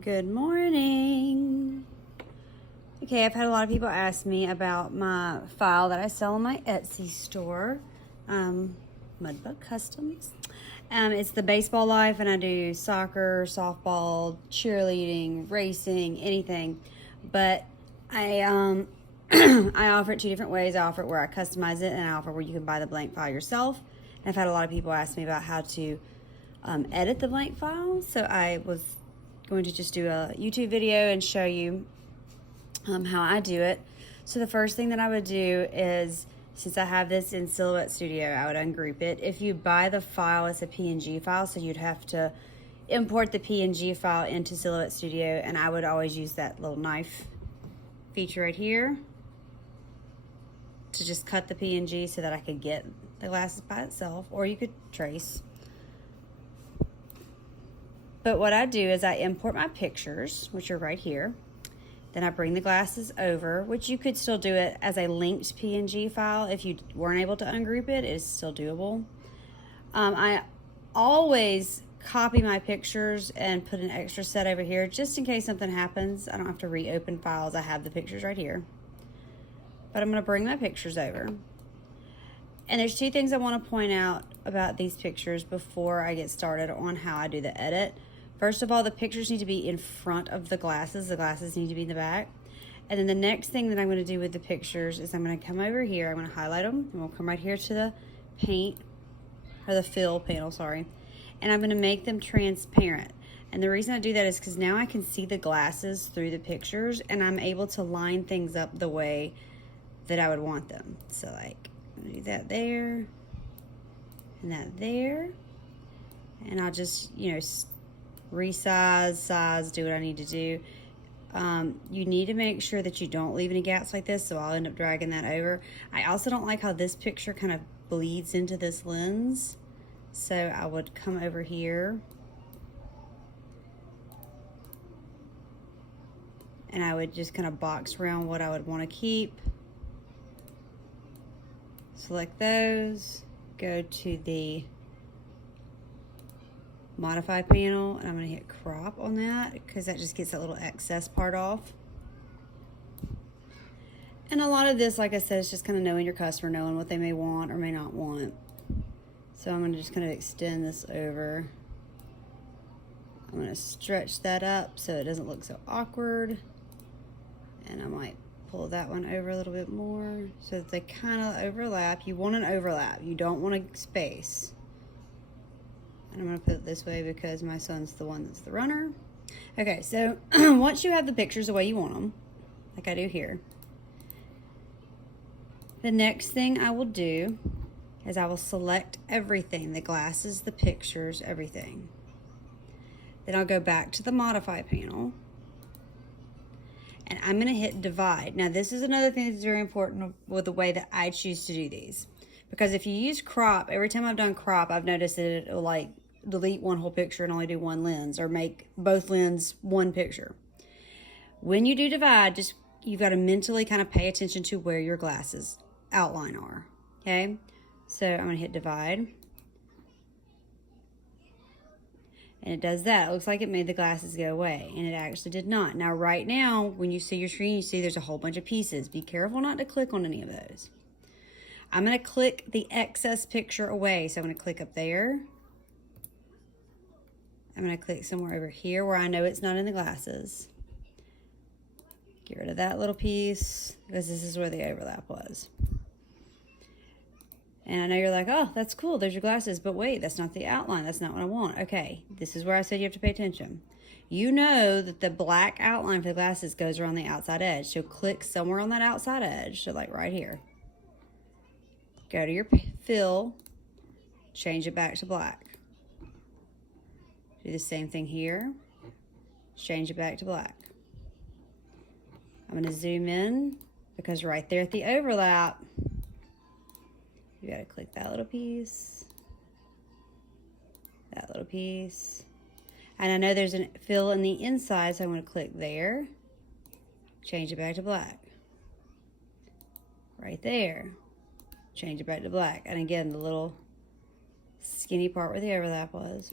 Good morning. Okay, I've had a lot of people ask me about my file that I sell on my Etsy store, Mudbug Customs. It's the baseball life, and I do soccer, softball, cheerleading, racing, anything. But I I offer it two different ways. I offer it where I customize it, and I offer where you can buy the blank file yourself. And I've had a lot of people ask me about how to edit the blank file, so I was going to just do a YouTube video and show you how I do it. So the first thing that I would do is, since I have this in Silhouette Studio, I would ungroup it. If you buy the file, it's a PNG file, so you'd have to import the PNG file into Silhouette Studio, and I would always use that little knife feature right here to just cut the PNG so that I could get the glasses by itself, or you could trace. But what I do is I import my pictures, which are right here. Then I bring the glasses over, which you could still do it as a linked PNG file. If you weren't able to ungroup it, it's still doable. I always copy my pictures and put an extra set over here just in case something happens. I don't have to reopen files. I have the pictures right here. But I'm going to bring my pictures over. And there's two things I want to point out about these pictures before I get started on how I do the edit. First of all, the pictures need to be in front of the glasses. The glasses need to be in the back. And then the next thing that I'm going to do with the pictures is I'm going to come over here. I'm going to highlight them. And we'll come right here to the paint, or the fill panel, sorry. And I'm going to make them transparent. And the reason I do that is because now I can see the glasses through the pictures, and I'm able to line things up the way that I would want them. So like, I'm going to do that there, and that there. And I'll just, resize, size, do what I need to do. You need to make sure that you don't leave any gaps like this, so I'll end up dragging that over. I also don't like how this picture kind of bleeds into this lens, so I would come over here and I would just kind of box around what I would want to keep. Select those, go to the modify panel, and I'm going to hit crop on that because that just gets that little excess part off. And a lot of this, like I said, is just kind of knowing your customer, knowing what they may want or may not want. So I'm going to just kind of extend this over. I'm going to stretch that up so it doesn't look so awkward, and I might pull that one over a little bit more so that they kind of overlap. You want an overlap, you don't want a space. And I'm going to put it this way because my son's the one that's the runner. Okay, so once you have the pictures the way you want them, like I do here, the next thing I will do is I will select everything, the glasses, the pictures, everything. Then I'll go back to the modify panel, and I'm going to hit divide. Now this is another thing that's very important with the way that I choose to do these. Because if you use crop, every time I've done crop, I've noticed that it will like delete one whole picture and only do one lens, or make both lens one picture. When you do divide, you've got to mentally kind of pay attention to where your glasses outline are. Okay, so I'm going to hit divide. And it does that. It looks like it made the glasses go away, and it actually did not. Now right now, when you see your screen, you see there's a whole bunch of pieces. Be careful not to click on any of those. I'm going to click the excess picture away. So I'm going to click up there. I'm going to click somewhere over here where I know it's not in the glasses. Get rid of that little piece because this is where the overlap was. And I know you're like, oh, that's cool, there's your glasses, but wait, that's not the outline. That's not what I want. Okay, this is where I said you have to pay attention. You know that the black outline for the glasses goes around the outside edge. So click somewhere on that outside edge. So like right here. Go to your fill, change it back to black. Do the same thing here, change it back to black. I'm going to zoom in because right there at the overlap, you got to click that little piece, that little piece. And I know there's a fill in the inside, so I'm going to click there, change it back to black. Right there. Change it back to black. And again, the little skinny part where the overlap was.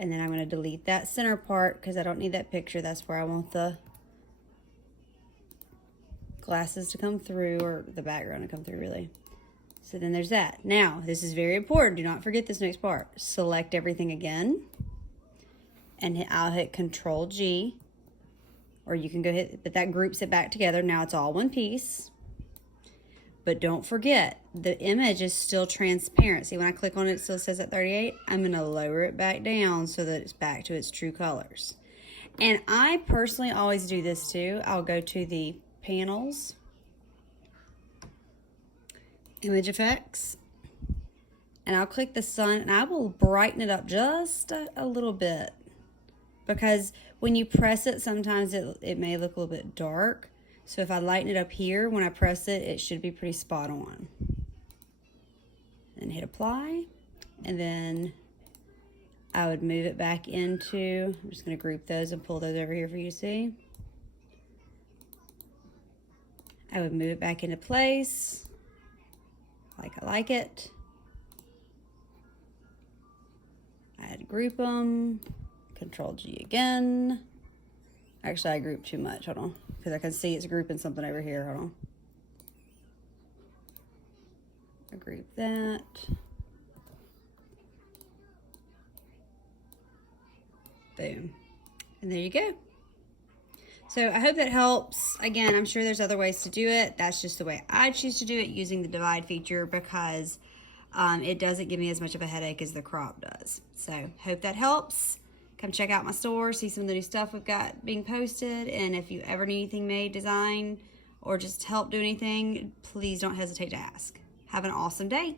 And then I'm going to delete that center part because I don't need that picture. That's where I want the glasses to come through, or the background to come through, really. So then there's that. Now, this is very important. Do not forget this next part. Select everything again. And I'll hit Control G. Or you can go hit, but that groups it back together. Now it's all one piece. But don't forget, the image is still transparent. See, when I click on it, it still says at 38. I'm going to lower it back down so that it's back to its true colors. And I personally always do this too. I'll go to the panels, image effects, and I'll click the sun, and I will brighten it up just a little bit, because when you press it, sometimes it may look a little bit dark. So if I lighten it up here, when I press it, it should be pretty spot on. And hit apply, and then I would move it back into, I'm just going to group those and pull those over here for you to see. I would move it back into place, like I like it. I'd group them, Control G again. Actually, I grouped too much, hold on, because I can see it's grouping something over here, hold on. I group that. Boom. And there you go. So I hope that helps. Again, I'm sure there's other ways to do it. That's just the way I choose to do it, using the divide feature, because it doesn't give me as much of a headache as the crop does. So hope that helps. Come check out my store, see some of the new stuff we've got being posted. And if you ever need anything made, design, or just help do anything, please don't hesitate to ask. Have an awesome day.